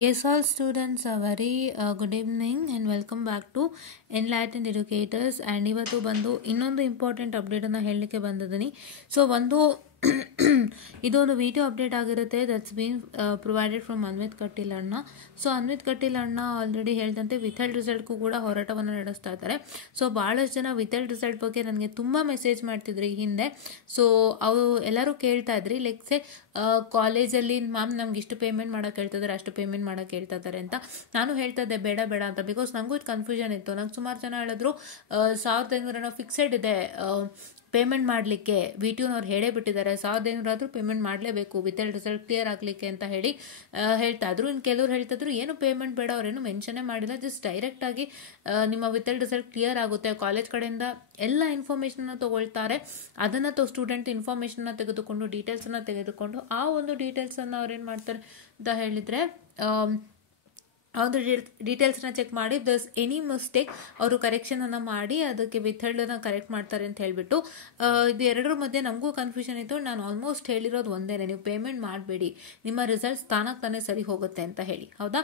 Yes, all students, a very good evening and welcome back to Enlightened Educators. And ಇವತ್ತು ಬಂದು ಇನ್ನೊಂದು important ಅಪ್ಡೇಟನ್ನು ಹೇಳಲಿಕ್ಕೆ ಬಂದಿದ್ದೀನಿ. ಸೊ ಒಂದು ಇದೊಂದು ವಿಡಿಯೋ ಅಪ್ಡೇಟ್ ಆಗಿರುತ್ತೆ. That's been provided from Anvith Kateel ಅಣ್ಣ. ಸೊ ಅನ್ವಿತ್ ಕಟೀಲ್ ಅಣ್ಣ ಆಲ್ರೆಡಿ ಹೇಳಿದಂತೆ ವಿಥೆಲ್ಡ್ ರಿಸಲ್ಟ್ಗೂ ಕೂಡ ಹೋರಾಟವನ್ನು ನಡೆಸ್ತಾ ಇದ್ದಾರೆ. ಸೊ ಭಾಳಷ್ಟು ಜನ ವಿಥೆಲ್ಡ್ ರಿಸಲ್ಟ್ ಬಗ್ಗೆ ನನಗೆ ತುಂಬ ಮೆಸೇಜ್ ಮಾಡ್ತಿದ್ರಿ ಹಿಂದೆ. ಸೊ ಅವು ಎಲ್ಲರೂ ಕೇಳ್ತಾ ಇದ್ರಿ ಲೈಕ್ ಸೇ ಕಾಲೇಜಲ್ಲಿ ಮ್ಯಾಮ್ ನಮ್ಗೆ ಇಷ್ಟು ಪೇಮೆಂಟ್ ಮಾಡೋಕೆ ಹೇಳ್ತಿದ್ದಾರೆ, ಅಷ್ಟು ಪೇಮೆಂಟ್ ಮಾಡೋಕೆ ಹೇಳ್ತಾ ಇದ್ದಾರೆ ಅಂತ. ನಾನು ಹೇಳ್ತಾ ಇದ್ದೆ ಬೇಡ ಬೇಡ ಅಂತ, ಬಿಕಾಸ್ ನನಗೂ ಇದು ಕನ್ಫ್ಯೂಷನ್ ಇತ್ತು. ನಂಗೆ ಸುಮಾರು ಜನ ಹೇಳಿದ್ರು 1500 ಫಿಕ್ಸೆಡ್ ಇದೆ ಪೇಮೆಂಟ್ ಮಾಡಲಿಕ್ಕೆ, VTUನವ್ರು ಹೇಳೇ ಬಿಟ್ಟಿದ್ದಾರೆ 1500 ಆದರೂ ಪೇಮೆಂಟ್ ಮಾಡಲೇಬೇಕು ವಿತೌಟ್ ರಿಸಲ್ಟ್ ಕ್ಲಿಯರ್ ಆಗಲಿಕ್ಕೆ ಅಂತ ಹೇಳಿ ಹೇಳ್ತಾ ಇದ್ರು. ಇನ್ನು ಕೆಲವ್ರು ಹೇಳ್ತಿದ್ರು ಏನು ಪೇಮೆಂಟ್ ಬೇಡ, ಅವರೇನು ಮೆನ್ಷನ್ನೇ ಮಾಡಿಲ್ಲ, ಜಸ್ಟ್ ಡೈರೆಕ್ಟಾಗಿ ನಿಮ್ಮ ವಿತೌಟ್ ರಿಸಲ್ಟ್ ಕ್ಲಿಯರ್ ಆಗುತ್ತೆ, ಕಾಲೇಜ್ ಕಡೆಯಿಂದ ಎಲ್ಲ ಇನ್ಫಾರ್ಮೇಷನ್ನ ತೊಗೊಳ್ತಾರೆ, ಅದನ್ನು ಸ್ಟೂಡೆಂಟ್ ಇನ್ಫಾರ್ಮೇಷನ್ನ ತೆಗೆದುಕೊಂಡು ಡೀಟೇಲ್ಸನ್ನು ತೆಗೆದುಕೊಂಡು ಆ ಒಂದು ಡೀಟೇಲ್ಸನ್ನು ಅವ್ರೇನು ಮಾಡ್ತಾರೆ ಅಂತ ಹೇಳಿದರೆ ಒಂದು ಡೀಟೇಲ್ಸ್ನ ಚೆಕ್ ಮಾಡಿ ದಸ್ ಎನಿ ಮಿಸ್ಟೇಕ್ ಅವರು ಕರೆಕ್ಷನನ್ನು ಮಾಡಿ ಅದಕ್ಕೆ ವಿಥೆಲ್ಡನ್ನು ಕರೆಕ್ಟ್ ಮಾಡ್ತಾರೆ ಅಂತ ಹೇಳಿಬಿಟ್ಟು ಇದು ಎರಡರ ಮಧ್ಯೆ ನಮಗೂ ಕನ್ಫ್ಯೂಷನ್ ಇತ್ತು. ನಾನು ಆಲ್ಮೋಸ್ಟ್ ಹೇಳಿರೋದು ಒಂದೇ, ನೀವು ಪೇಮೆಂಟ್ ಮಾಡಬೇಡಿ, ನಿಮ್ಮ ರಿಸಲ್ಟ್ಸ್ ತಾನಾಗಿ ತಾನೇ ಸರಿ ಹೋಗುತ್ತೆ ಅಂತ ಹೇಳಿ. ಹೌದಾ?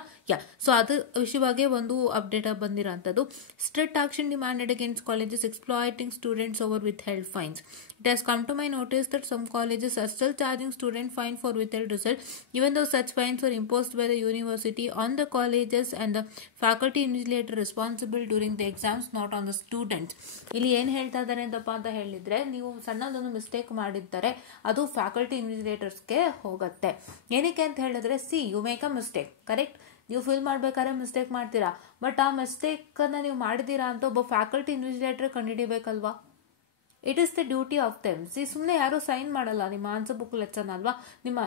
ಸೊ ಅದು ವಿಷಯವಾಗಿ ಒಂದು ಅಪ್ಡೇಟ್ ಬಂದಿರೋಂಥದ್ದು. Strict action demanded against colleges exploiting students over withheld fines. It has come to my notice that some colleges are still charging student fine for withheld result, even though such fines were imposed by the university on the colleges and the faculty invigilator responsible during the exams, not on the students. ಇಲ್ಲಿ ಏನು ಹೇಳ್ತಾ ಇದ್ದಾರೆ ಅಂತಪ್ಪ ಅಂತ ಹೇಳಿದ್ರೆ, ನೀವು ಸಣ್ಣದೊಂದು mistake ಮಾಡಿದ್ದಾರೆ ಅದು ಫ್ಯಾಕಲ್ಟಿ ಇನ್ವಿಜಿಲೇಟರ್ಸ್ಗೆ ಹೋಗುತ್ತೆ. ಏನಕ್ಕೆ ಅಂತ ಹೇಳಿದ್ರೆ, you make a mistake, correct, ನೀವು ಫಿಲ್ ಮಾಡ್ಬೇಕಾದ್ರೆ ಮಿಸ್ಟೇಕ್ ಮಾಡ್ತೀರಾ, ಬಟ್ ಆ ಮಿಸ್ಟೇಕನ್ನು ನೀವು ಮಾಡಿದ್ದೀರಾ ಅಂತ ಒಬ್ಬ ಫ್ಯಾಕಲ್ಟಿ ಇನ್ವಿಜಿಲೇಟರ್ ಕಂಡುಹಿಡಿಬೇಕಲ್ವಾ. It is the duty of them. ಸುಮ್ಮನೆ ಯಾರು ಸೈನ್ ಮಾಡಲ್ಲ ನಿಮ್ಮ ಆನ್ಸರ್ ಬುಕ್ಲೆಟ್ಸನ್ನು ಅಲ್ವಾ. ನಿಮ್ಮ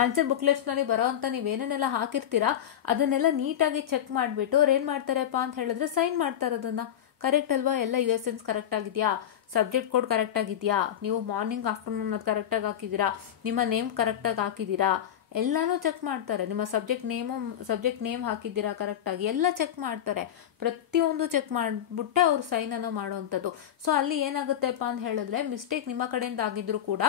ಆನ್ಸರ್ ಬುಕ್ಲೆಟ್ಸ್ನಲ್ಲಿ ಬರೋವಂಥ ನೀವೇನೇನೆಲ್ಲ ಹಾಕಿರ್ತೀರಾ ಅದನ್ನೆಲ್ಲ ನೀಟಾಗಿ ಚೆಕ್ ಮಾಡಿಬಿಟ್ಟು ಅವ್ರು ಏನು ಮಾಡ್ತಾರಪ್ಪ ಅಂತ ಹೇಳಿದ್ರೆ ಸೈನ್ ಮಾಡ್ತಾರೆ ಅದನ್ನು. ಕರೆಕ್ಟ್ ಅಲ್ವಾ? ಎಲ್ಲ USNs ಕರೆಕ್ಟ್ ಆಗಿದೆಯಾ, ಸಬ್ಜೆಕ್ಟ್ ಕೋಡ್ ಕರೆಕ್ಟ್ ಆಗಿದೆಯಾ, ನೀವು ಮಾರ್ನಿಂಗ್ ಆಫ್ಟರ್ನೂನ್ ಅದು ಕರೆಕ್ಟಾಗಿ ಹಾಕಿದ್ದೀರಾ, ನಿಮ್ಮ ನೇಮ್ ಕರೆಕ್ಟಾಗಿ ಹಾಕಿದ್ದೀರಾ, ಎಲ್ಲನೂ ಚೆಕ್ ಮಾಡ್ತಾರೆ. ನಿಮ್ಮ ಸಬ್ಜೆಕ್ಟ್ ನೇಮ್ ಹಾಕಿದ್ದೀರಾ ಕರೆಕ್ಟಾಗಿ ಎಲ್ಲ ಚೆಕ್ ಮಾಡ್ತಾರೆ. ಪ್ರತಿಯೊಂದು ಚೆಕ್ ಮಾಡಿಬಿಟ್ಟೆ ಅವ್ರು ಸೈನನ್ನು ಮಾಡುವಂಥದ್ದು. ಸೊ ಅಲ್ಲಿ ಏನಾಗುತ್ತೆಪ್ಪ ಅಂತ ಹೇಳಿದ್ರೆ, ಮಿಸ್ಟೇಕ್ ನಿಮ್ಮ ಕಡೆಯಿಂದ ಆಗಿದ್ರು ಕೂಡ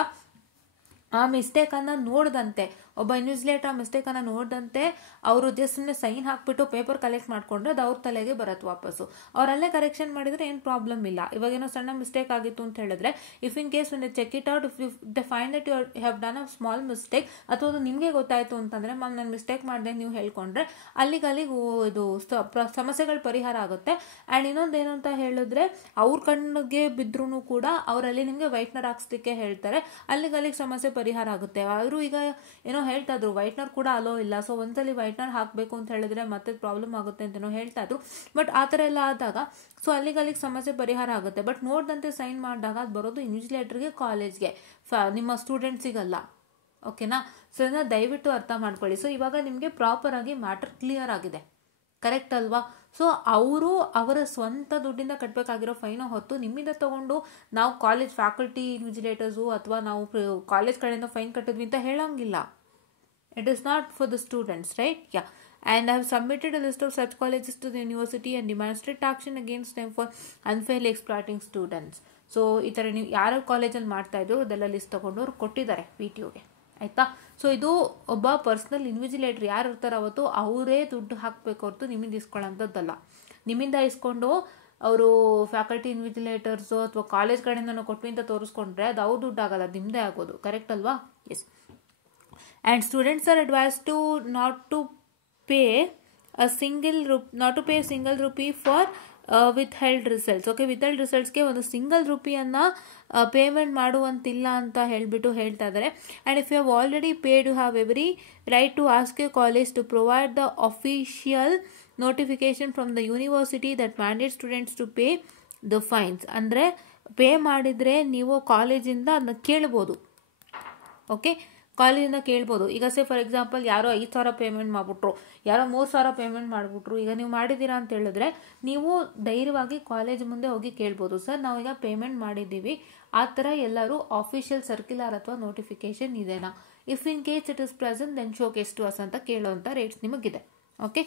ಆ ಮಿಸ್ಟೇಕನ್ನು ನೋಡ್ದಂತೆ ಒಬ್ಬ ಇನ್ವಿಜಿಲೇಟರ್ ಆ ಮಿಸ್ಟೇಕನ್ನು ನೋಡ್ದಂತೆ ಅವರು ಜಸ್ಟ್ ಸೈನ್ ಹಾಕ್ಬಿಟ್ಟು ಪೇಪರ್ ಕಲೆಕ್ಟ್ ಮಾಡಿಕೊಂಡ್ರೆ ಅದು ಅವ್ರ ತಲೆಗೆ ಬರುತ್ತೆ ವಾಪಸ್ಸು. ಅವರಲ್ಲೇ ಕರೆಕ್ಷನ್ ಮಾಡಿದರೆ ಏನು ಪ್ರಾಬ್ಲಮ್ ಇಲ್ಲ. ಇವಾಗೇನೋ ಸಣ್ಣ ಮಿಸ್ಟೇಕ್ ಆಗಿತ್ತು ಅಂತ ಹೇಳಿದ್ರೆ, if in case when they check it out, if they find that you have done a small mistake, ಅಥವಾ ಅದು ನಿಮಗೆ ಗೊತ್ತಾಯಿತು ಅಂತಂದರೆ ಮ್ಯಾಮ್ ನಾನು ಮಿಸ್ಟೇಕ್ ಮಾಡಿದೆ ನೀವು ಹೇಳ್ಕೊಂಡ್ರೆ ಅಲ್ಲಿಗೆ ಇದು ಸಮಸ್ಯೆಗಳ ಪರಿಹಾರ ಆಗುತ್ತೆ. ಆ್ಯಂಡ್ ಇನ್ನೊಂದೇನು ಅಂತ ಹೇಳಿದ್ರೆ, ಅವ್ರ ಕಣ್ಣಿಗೆ ಬಿದ್ರೂ ಕೂಡ ಅವರಲ್ಲಿ ನಿಮಗೆ ವೈಟ್ನರ್ ಹಾಕ್ಸ್ಲಿಕ್ಕೆ ಹೇಳ್ತಾರೆ, ಅಲ್ಲಿಗೆ ಸಮಸ್ಯೆ ಪರಿಹಾರ ಆಗುತ್ತೆ. ಅವರು ಈಗ ಏನೋ ಹೇಳ್ತಾ ಇದ್ರು ವೈಟ್ನರ್ ಕೂಡ ಅಲೋ ಇಲ್ಲ, ಸೊ ಒಂದ್ಸಲಿ ವೈಟ್ನರ್ ಹಾಕಬೇಕು ಅಂತ ಹೇಳಿದ್ರೆ ಮತ್ತೆ ಪ್ರಾಬ್ಲಮ್ ಆಗುತ್ತೆ ಅಂತನೋ ಹೇಳ್ತಾ ಇದ್ರು. ಬಟ್ ಆ ಥರ ಎಲ್ಲ ಆದಾಗ ಸೊ ಅಲ್ಲಿಗೆ ಸಮಸ್ಯೆ ಪರಿಹಾರ ಆಗುತ್ತೆ. ಬಟ್ ನೋಡ್ದಂತೆ ಸೈನ್ ಮಾಡಿದಾಗ ಅದು ಬರೋದು ಇನ್ವಿಜಿಲೇಟರ್ಗೆ, ಕಾಲೇಜ್ಗೆ, ನಿಮ್ಮ ಸ್ಟೂಡೆಂಟ್ಸಿಗಲ್ಲ. ಓಕೆನಾ? ಸೊ ಇದನ್ನ ದಯವಿಟ್ಟು ಅರ್ಥ ಮಾಡ್ಕೊಳ್ಳಿ. ಸೊ ಇವಾಗ ನಿಮಗೆ ಪ್ರಾಪರ್ ಆಗಿ ಮ್ಯಾಟರ್ ಕ್ಲಿಯರ್ ಆಗಿದೆ, ಕರೆಕ್ಟ್ ಅಲ್ವಾ? ಸೊ ಅವರು ಅವರ ಸ್ವಂತ ದುಡ್ಡಿಂದ ಕಟ್ಟಬೇಕಾಗಿರೋ ಫೈನ ಹೊತ್ತು ನಿಮ್ಮಿಂದ ತಗೊಂಡು ನಾವು ಕಾಲೇಜ್ ಫ್ಯಾಕಲ್ಟಿ ಇನ್ವಿಜಿಲೇಟರ್ಸು ಅಥವಾ ನಾವು ಕಾಲೇಜ್ ಕಡೆಯಿಂದ ಫೈನ್ ಕಟ್ಟಿದ್ವಿ ಅಂತ ಹೇಳೋಂಗಿಲ್ಲ. It is not for the students, right? And I have submitted a list of such colleges to the university and demand strict action against them for unfairly exploiting students. So ಈ ಥರ ನೀವು ಯಾರು ಕಾಲೇಜಲ್ಲಿ ಮಾಡ್ತಾ ಇದ್ರು ಅದೆಲ್ಲ ಲಿಸ್ಟ್ ತಗೊಂಡು ಅವ್ರು ಕೊಟ್ಟಿದ್ದಾರೆ VTUಗೆ, ಆಯಿತಾ? ಸೊ ಇದು ಒಬ್ಬ ಪರ್ಸ್ನಲ್ ಇನ್ವಿಜಿಲೇಟರ್ ಯಾರು ಇರ್ತಾರೆ ಅವತ್ತು ಅವರೇ ದುಡ್ಡು ಹಾಕಬೇಕು ಹೊರತು ನಿಮ್ಮಿಂದ ಇಸ್ಕೊಳ್ಳೋಂಥದ್ದಲ್ಲ. ನಿಮ್ಮಿಂದ ಇಸ್ಕೊಂಡು ಅವರು ಫ್ಯಾಕಲ್ಟಿ ಇನ್ವಿಜಿಲೇಟರ್ಸು ಅಥವಾ ಕಾಲೇಜ್ ಕಡೆಯಿಂದ ಕೊಟ್ವಿ ಅಂತ ತೋರಿಸ್ಕೊಂಡ್ರೆ ಅದು ಅವ್ರ ದುಡ್ಡು ಆಗಲ್ಲ, ನಿಮ್ಮದೇ ಆಗೋದು. ಕರೆಕ್ಟ್ ಅಲ್ವಾ? Yes. And students are advise to not to pay a single rupee for withheld results. Okay, withheld ರಿಸಲ್ಟ್ಸ್ಗೆ ಒಂದು ಸಿಂಗಲ್ ರುಪಿಯನ್ನು ಪೇಮೆಂಟ್ ಮಾಡುವಂತಿಲ್ಲ ಅಂತ ಹೇಳ್ತಾ ಇದ್ದಾರೆ. And if you have already paid you have every right to ask a college to provide the official notification from the university that mandate students to pay the fines. ಅಂದರೆ pay ಮಾಡಿದರೆ ನೀವು ಕಾಲೇಜಿಂದ ಅದನ್ನ ಕೇಳ್ಬೋದು. ಓಕೆ, ಕಾಲೇಜಿಂದ ಕೇಳ್ಬೋದು. ಈಗ for example ಯಾರೋ 5,000 ಪೇಮೆಂಟ್ ಮಾಡಿಬಿಟ್ರು, ಯಾರೋ 3,000 ಪೇಮೆಂಟ್ ಮಾಡಿಬಿಟ್ರು, ಈಗ ನೀವು ಮಾಡಿದ್ದೀರಾ ಅಂತ ಹೇಳಿದ್ರೆ ನೀವು ಧೈರ್ಯವಾಗಿ ಕಾಲೇಜ್ ಮುಂದೆ ಹೋಗಿ ಕೇಳ್ಬೋದು, ಸರ್ ನಾವೀಗ ಪೇಮೆಂಟ್ ಮಾಡಿದ್ದೀವಿ, ಆ ಥರ ಎಲ್ಲರೂ ಆಫಿಷಿಯಲ್ ಸರ್ಕ್ಯುಲರ್ ಅಥವಾ ನೋಟಿಫಿಕೇಶನ್ ಇದೆನಾ, if in case it is present then show cause to us ಅಂತ ಕೇಳೋವಂಥ ರೈಟ್ಸ್ ನಿಮಗಿದೆ. Okay,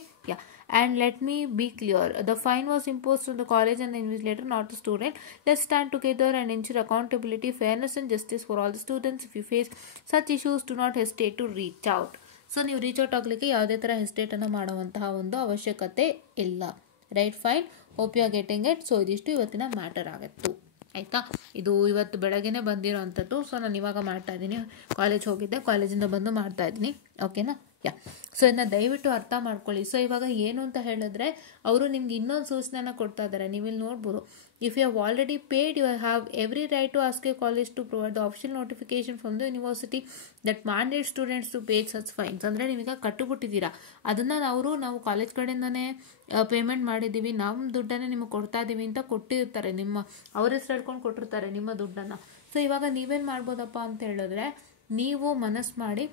and let me be clear, the fine was imposed on the college and the invigilator, not the student. Let's stand together and ensure accountability, fairness and justice for all the students. If you face such issues, do not hesitate to reach out. So ನೀವು reach out ಆಗಲಿಕ್ಕೆ ಯಾವುದೇ ಥರ ಹೆಸಿಟೇಟನ್ನು ಮಾಡುವಂತಹ ಒಂದು ಅವಶ್ಯಕತೆ ಇಲ್ಲ. Right, fine, hope you are getting it. So ಇದಿಷ್ಟು ಇವತ್ತಿನ ಮ್ಯಾಟರ್ ಆಗಿತ್ತು, ಆಯಿತಾ. ಇದು ಇವತ್ತು ಬೆಳಗ್ಗೆನೇ ಬಂದಿರೋವಂಥದ್ದು. ಸೊ ನಾನು ಇವಾಗ ಮಾಡ್ತಾ ಇದ್ದೀನಿ, ಕಾಲೇಜ್ ಹೋಗಿದ್ದೆ, ಕಾಲೇಜಿಂದ ಬಂದು ಮಾಡ್ತಾ ಇದ್ದೀನಿ, ಓಕೆನಾ. ಸೊ ಇದನ್ನ ದಯವಿಟ್ಟು ಅರ್ಥ ಮಾಡ್ಕೊಳ್ಳಿ. ಸೊ ಇವಾಗ ಏನು ಅಂತ ಹೇಳಿದ್ರೆ ಅವರು ನಿಮ್ಗೆ ಇನ್ನೊಂದು ಸೂಚನೆನ ಕೊಡ್ತಾ ಇದ್ದಾರೆ. ನೀವು ಇಲ್ಲಿ ನೋಡ್ಬೋದು, if you have already paid you have every right to ask a college to provide the official notification from the university that mandate students to pay such fines. ಅಂದರೆ ನೀವೀಗ ಕಟ್ಟುಬಿಟ್ಟಿದ್ದೀರಾ, ಅದನ್ನು ನಾವು ಕಾಲೇಜ್ ಕಡೆಯಿಂದನೇ ಪೇಮೆಂಟ್ ಮಾಡಿದ್ದೀವಿ, ನಮ್ಮ ದುಡ್ಡನ್ನೇ ನಿಮಗೆ ಕೊಡ್ತಾ ಇದ್ದೀವಿ ಅಂತ ಕೊಟ್ಟಿರ್ತಾರೆ, ಅವ್ರ ಹೆಸರು ಹೇಳ್ಕೊಂಡು ಕೊಟ್ಟಿರ್ತಾರೆ ನಿಮ್ಮ ದುಡ್ಡನ್ನು. ಸೊ ಇವಾಗ ನೀವೇನು ಮಾಡ್ಬೋದಪ್ಪ ಅಂತ ಹೇಳಿದ್ರೆ, ನೀವು ಮನಸ್ಸು ಮಾಡಿ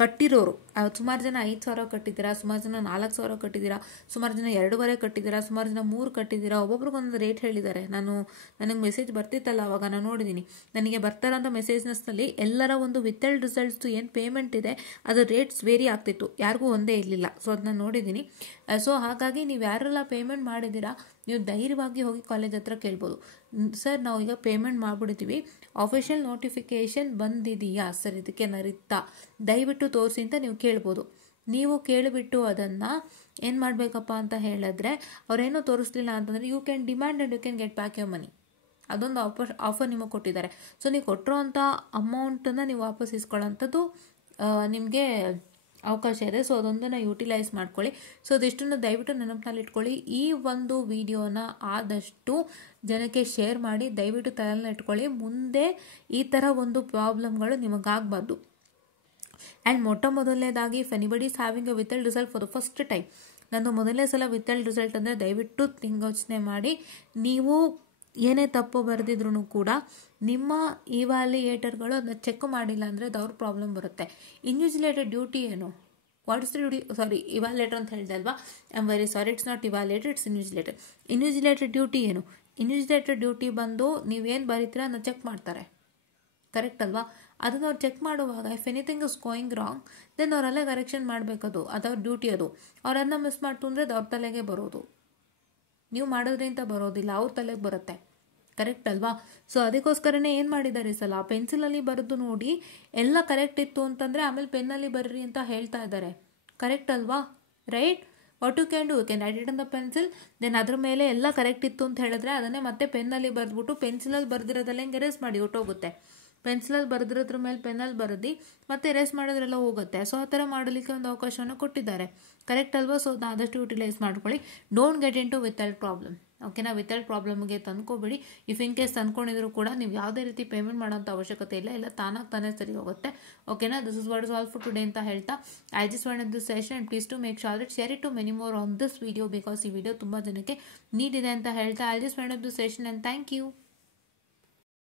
ಕಟ್ಟಿರೋರು ಸುಮಾರು ಜನ 5,000 ಕಟ್ಟಿದ್ದೀರಾ, ಸುಮಾರು ಜನ 4,000 ಕಟ್ಟಿದ್ದೀರಾ, ಸುಮಾರು ಜನ 2.5 ಕಟ್ಟಿದ್ದೀರಾ, ಸುಮಾರು ಜನ 3 ಕಟ್ಟಿದ್ದೀರಾ. ಒಬ್ಬೊಬ್ರಿಗೊಂದು ರೇಟ್ ಹೇಳಿದ್ದಾರೆ. ನನಗೆ ಮೆಸೇಜ್ ಬರ್ತಿತ್ತಲ್ಲ ಅವಾಗ ನಾನು ನೋಡಿದ್ದೀನಿ. ನನಗೆ ಬರ್ತಾರಂಥ ಮೆಸೇಜ್ನಲ್ಲಿ ಎಲ್ಲರ ಒಂದು ವಿತಲ್ಡ್ ರಿಸಲ್ಟ್ಸು ಏನು ಪೇಮೆಂಟ್ ಇದೆ ಅದು ರೇಟ್ಸ್ ವೇರಿ ಆಗ್ತಿತ್ತು, ಯಾರಿಗೂ ಒಂದೇ ಇರಲಿಲ್ಲ. ಸೊ ಅದನ್ನ ನೋಡಿದ್ದೀನಿ. ಸೊ ಹಾಗಾಗಿ ನೀವು ಯಾರೆಲ್ಲ ಪೇಮೆಂಟ್ ಮಾಡಿದ್ದೀರಾ ನೀವು ಧೈರ್ಯವಾಗಿ ಹೋಗಿ ಕಾಲೇಜ್ ಹತ್ರ ಕೇಳ್ಬೋದು, ಸರ್ ನಾವು ಈಗ ಪೇಮೆಂಟ್ ಮಾಡಿಬಿಡ್ತೀವಿ, ಆಫಿಷಿಯಲ್ ನೋಟಿಫಿಕೇಷನ್ ಬಂದಿದೆಯಾ ಸರ್ ಇದಕ್ಕೆ ನಡೀತಾ, ದಯವಿಟ್ಟು ತೋರಿಸಿ ಅಂತ ನೀವು ಕೇಳ್ಬೋದು. ನೀವು ಕೇಳಿಬಿಟ್ಟು ಅದನ್ನು ಏನು ಮಾಡಬೇಕಪ್ಪ ಅಂತ ಹೇಳಿದ್ರೆ, ಅವರೇನೋ ತೋರಿಸ್ಲಿಲ್ಲ ಅಂತಂದರೆ you can demand and you can get back your money. ಅದೊಂದು ಆಫರ್ ನಿಮಗೆ ಕೊಟ್ಟಿದ್ದಾರೆ. ಸೊ ನೀವು ಕೊಟ್ಟಿರೋ ಅಂಥ ಅಮೌಂಟನ್ನು ನೀವು ವಾಪಸ್ ಇಸ್ಕೊಳ್ಳೋಂಥದ್ದು ನಿಮಗೆ ಅವಕಾಶ ಇದೆ. ಸೊ ಅದೊಂದನ್ನು ಯೂಟಿಲೈಸ್ ಮಾಡ್ಕೊಳ್ಳಿ. ಸೊ ಅದಿಷ್ಟನ್ನು ದಯವಿಟ್ಟು ನೆನಪಿನಲ್ಲಿ ಇಟ್ಕೊಳ್ಳಿ. ಈ ಒಂದು ವಿಡಿಯೋನ ಆದಷ್ಟು ಜನಕ್ಕೆ ಶೇರ್ ಮಾಡಿ, ದಯವಿಟ್ಟು ತಲೆಯಲ್ಲಿ ಇಟ್ಕೊಳ್ಳಿ. ಮುಂದೆ ಈ ಥರ ಒಂದು ಪ್ರಾಬ್ಲಮ್ಗಳು ನಿಮಗಾಗಬಾರ್ದು. ಆ್ಯಂಡ್ ಮೊದಲನೇದಾಗಿ if anybody is having a withheld result for the first time, ನಂದು ಮೊದಲನೇ ಸಲ ವಿತಲ್ಡ್ ರಿಸಲ್ಟ್ ಅಂದರೆ ದಯವಿಟ್ಟು ಯೋಚನೆ ಮಾಡಿ, ನೀವು ಏನೇ ತಪ್ಪು ಬರೆದಿದ್ರು ಕೂಡ ನಿಮ್ಮ ಇವ್ಯಾಲ್ಯುಯೇಟರ್ಗಳು ಅದನ್ನ ಚೆಕ್ ಮಾಡಿಲ್ಲ ಅಂದರೆ ಅದು ಅವ್ರ ಪ್ರಾಬ್ಲಮ್ ಬರುತ್ತೆ. ಇನ್ವಿಜಿಲೇಟೆಡ್ ಡ್ಯೂಟಿ ಏನು, what is the duty, sorry evaluator ಅಂತ ಹೇಳಿದೆ ಅಲ್ವಾ, I am very sorry, it's not evaluator, it's invigilated. Invigilated duty ಏನು, ಇನ್ವಿಜಿಲೇಟೆಡ್ ಡ್ಯೂಟಿ ಬಂದು ನೀವೇನು ಬರೀತೀರಾ ಅದನ್ನ ಚೆಕ್ ಮಾಡ್ತಾರೆ, ಕರೆಕ್ಟ್ ಅಲ್ವಾ. ಅದನ್ನು ಅವ್ರು ಚೆಕ್ ಮಾಡುವಾಗ if anything is going wrong then ಅವರೆಲ್ಲ ಕರೆಕ್ಷನ್ ಮಾಡಬೇಕದು, ಅದವ್ರ ಡ್ಯೂಟಿ. ಅದು ಅವರನ್ನ ಮಿಸ್ ಮಾಡ್ತು ಅಂದರೆ ಅದು ಅವ್ರ ತಲೆಗೆ ಬರೋದು, ನೀವು ಮಾಡೋದ್ರಿಂದ ಬರೋದಿಲ್ಲ, ಅವ್ರ ತಲೆಗೆ ಬರುತ್ತೆ, ಕರೆಕ್ಟ್ ಅಲ್ವಾ. ಸೊ ಅದಕ್ಕೋಸ್ಕರನೇ ಏನು ಮಾಡಿದ್ದಾರೆ ಈ ಸಲ ಪೆನ್ಸಿಲಲ್ಲಿ ಬರೆದು ನೋಡಿ ಎಲ್ಲ ಕರೆಕ್ಟ್ ಇತ್ತು ಅಂತಂದರೆ ಆಮೇಲೆ ಪೆನ್ನಲ್ಲಿ ಬರ್ರಿ ಅಂತ ಹೇಳ್ತಾ ಇದ್ದಾರೆ, ಕರೆಕ್ಟ್ ಅಲ್ವಾ. Right, what you can do, you can write it on the pencil, then ಅದ್ರ ಮೇಲೆ ಎಲ್ಲ ಕರೆಕ್ಟ್ ಇತ್ತು ಅಂತ ಹೇಳಿದ್ರೆ ಅದನ್ನೇ ಮತ್ತೆ ಪೆನ್ನಲ್ಲಿ ಬರೆದ್ಬಿಟ್ಟು ಪೆನ್ಸಿಲಲ್ಲಿ ಬರೆದಿರೋದೆಲ್ಲ ಹೆಂಗೆ ಎರೇಸ್ ಮಾಡಿ ಹೊಟ್ಟೋಗುತ್ತೆ. ಪೆನ್ಸಿಲಲ್ಲಿ ಬರೆದಿರೋದ್ರ ಮೇಲೆ ಪೆನ್ನಲ್ಲಿ ಬರೆದು ಮತ್ತೆ ಎರೇಸ್ ಮಾಡೋದ್ರೆಲ್ಲ ಹೋಗುತ್ತೆ. ಸೊ ಆ ಥರ ಮಾಡಲಿಕ್ಕೆ ಒಂದು ಅವಕಾಶವನ್ನು ಕೊಟ್ಟಿದ್ದಾರೆ, ಕರೆಕ್ಟ್ ಅಲ್ವಾ. ಸೊ ಆದಷ್ಟು ಯೂಟಿಲೈಸ್ ಮಾಡ್ಕೊಳ್ಳಿ. Don't get into withheld problem, ಓಕೆನಾ. ವಿತಲ್ಡ್ ಪ್ರಾಬ್ಲಮ್ಗೆ ತಂದ್ಕೋಬೇಡಿ. ಇಫ್ ಇನ್ ಕೇಸ್ ತಂದ್ಕೊಂಡಿದ್ರು ಕೂಡ ನೀವು ಯಾವುದೇ ರೀತಿ ಪೇಮೆಂಟ್ ಮಾಡೋಂಥ ಅವಶ್ಯಕತೆ ಇಲ್ಲ, ಎಲ್ಲ ತಾನೇ ಸರಿ ಹೋಗುತ್ತೆ, ಓಕೆನಾ. This is what is all for today ಅಂತ ಹೇಳ್ತಾ I just want this session and please to make sure that share it to many more on this video because ಈ ವಿಡಿಯೋ ತುಂಬ ಜನಕ್ಕೆ ನೀಡ್ ಇದೆ ಅಂತ ಹೇಳ್ತಾ I just want this session and thank you.